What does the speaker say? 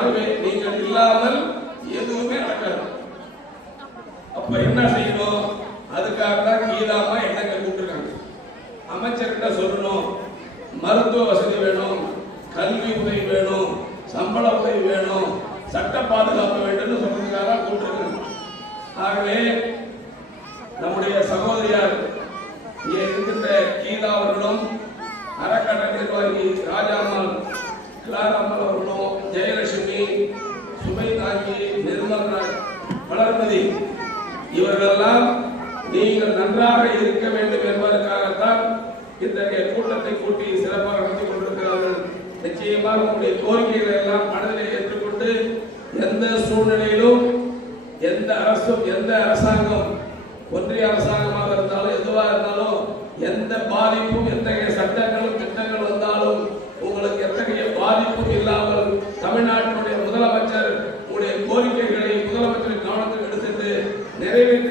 யாருமே நீங்கள் இல்லாமல் எதுவுமே நடக்காது அப்ப என்ன செய்யணும்? அதுக்காக தான் கீதாமா என்னங்க கூப்பிட்டுருக்காங்க அமைச்சர்கிட்ட சொல்லணும். மருத்துவ வசதி வேணும். கல்வி உதவி வேணும். சம்பள உதவி வேணும். சட்ட பாதுகாப்பு வேண்டும் சொல்றதுக்காக தான் கூப்பிட்டுருக்காங்க ஆகவே நம்முடைய சகோதரியார் இங்கே இருக்கின்ற கீதா அவர்களும் அறக்கட்டளை நிர்வாகி ராஜாமல் கிளாராமல் அவர்களும் சுபைதாங்கி வளர்மதி இவர்களெல்லாம் நீங்கள் நன்றாக இருக்க வேண்டும் என்பதற்காகத்தான் இத்தகைய கூட்டத்தை கூட்டி சிறப்பாக நடத்தி கொண்டிருக்கிறார்கள். நிச்சயமாக உங்களுடைய கோரிக்கைகளை எல்லாம் மனதில் ஏற்றுக்கொண்டு எந்த சூழ்நிலையிலும் எந்த அரசும் எந்த அரசாங்கம் ஒன்றிய அரசாங்கமாக இருந்தாலும் எதுவாக இருந்தாலும் எந்த பாதிப்பும் கோரிக்கைகளை முதலமைச்சரின் கவனத்தில் எடுத்து நிறைவேற்றி